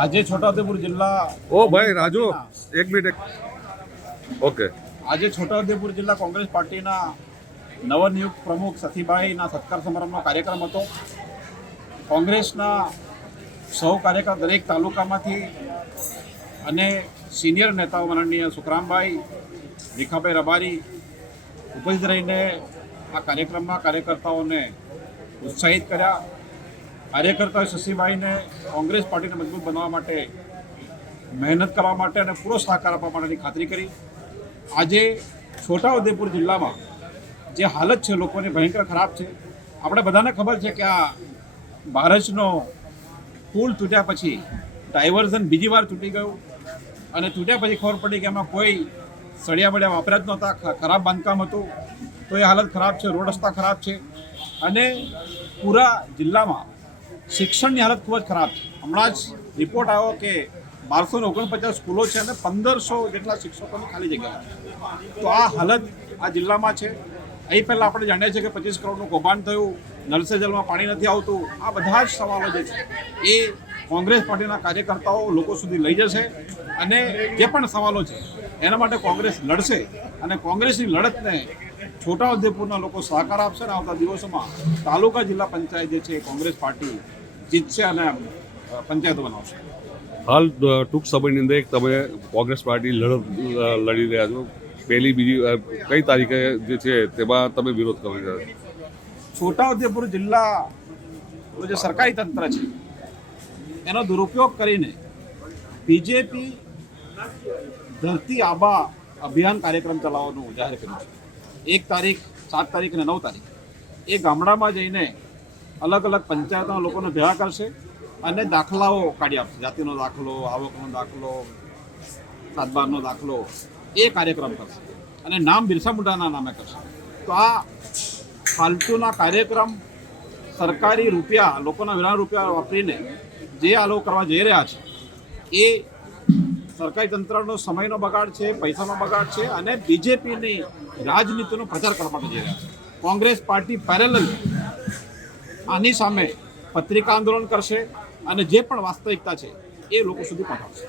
આજે છોટાઉદેપુર જિલ્લા ઓ ભાઈ રાજુ એક મિનિટ ઓકે આજે છોટાઉદેપુર જિલ્લા કોંગ્રેસ પાર્ટીના નવનિયુક્ત પ્રમુખ સતીભાઈના સત્કાર સમારંભનો કાર્યક્રમ હતો. કોંગ્રેસના સૌ કાર્યકર દરેક તાલુકામાંથી અને સિનિયર નેતાઓ માનનીય સુખરામભાઈ, ભીખાભાઈ રબારી ઉપસ્થિત રહીને આ કાર્યક્રમમાં કાર્યકર્તાઓને ઉત્સાહિત કર્યા. કાર્યકર્તાઓએ શશીભાઈને કોંગ્રેસ પાર્ટીને મજબૂત બનાવવા માટે મહેનત કરવા માટે અને પૂરો સહકાર આપવા માટેની ખાતરી કરી. આજે છોટાઉદેપુર જિલ્લામાં જે હાલત છે લોકોની ભયંકર ખરાબ છે. આપણે બધાને ખબર છે કે આ ભારતનો પુલ તૂટ્યા પછી ડાયવર્ઝન બીજી વાર તૂટી ગયું અને તૂટ્યા પછી ખબર પડી કે એમાં કોઈ સળિયા બળિયા વાપર્યા જ નહોતા, ખરાબ બાંધકામ હતું. તો એ હાલત ખરાબ છે, રોડ રસ્તા ખરાબ છે અને પૂરા જિલ્લામાં શિક્ષણની હાલત ખૂબ જ ખરાબ છે. હમણાં જ રિપોર્ટ આવ્યો કે 1249 સ્કૂલો છે અને 1500 જેટલા શિક્ષકોની ખાલી જગ્યા છે. તો આ હાલત આ જિલ્લામાં છે. અહીં પહેલાં આપણે જાણીએ છીએ કે 25 કરોડનું કૌભાંડ થયું, નળ સે જલમાં પાણી નથી આવતું. આ બધા જ સવાલો જે છે એ કોંગ્રેસ પાર્ટીના કાર્યકર્તાઓ લોકો સુધી લઈ જશે અને જે પણ સવાલો છે એના માટે કોંગ્રેસ લડશે અને કોંગ્રેસની લડતને છોટાઉદેપુરના લોકો સહકાર આપશે અને આવતા દિવસોમાં તાલુકા જિલ્લા પંચાયત જે છે કોંગ્રેસ પાર્ટી જીતશે અને પંચાયતો બનાવશે. હાલ ટૂંક સમયની અંદર એક તમે કોંગ્રેસ પાર્ટી લડી રહ્યા છો, પહેલી બીજી કઈ તારીખે જે છે તેમાં તમે વિરોધ કરી રહ્યા છો? છોટાઉદેપુર જિલ્લાનું જે સરકારી તંત્ર છે એનો દુરુપયોગ કરીને બીજેપી ધરતી આબા અભિયાન કાર્યક્રમ ચલાવવાનું જાહેર કર્યું છે. 1 તારીખ, 7 તારીખ અને 9 તારીખ એ ગામડામાં જઈને અલગ અલગ પંચાયતના લોકોને ભેગા કરશે અને દાખલાઓ કાઢી આપશે. જાતિનો દાખલો, આવકનો દાખલો, સાતબારનો દાખલો, એ કાર્યક્રમ કરશે અને નામ બિરસા મુંડાના નામે કરશે. તો આ ફાલતુના કાર્યક્રમ સરકારી રૂપિયા, લોકોના વિના રૂપિયા વાપરીને જે આ લોકો કરવા જઈ રહ્યા છે એ સરકારી તંત્રનો સમયનો બગાડ છે, પૈસાનો બગાડ છે અને બીજેપીની રાજનીતિનો પ્રચાર કરવા માટે જઈ રહ્યા છે. કોંગ્રેસ પાર્ટી પેરેલલ આની સામે પત્રિકા આંદોલન કરશે અને જે પણ વાસ્તવિકતા છે એ લોકો સુધી પહોંચાડશે.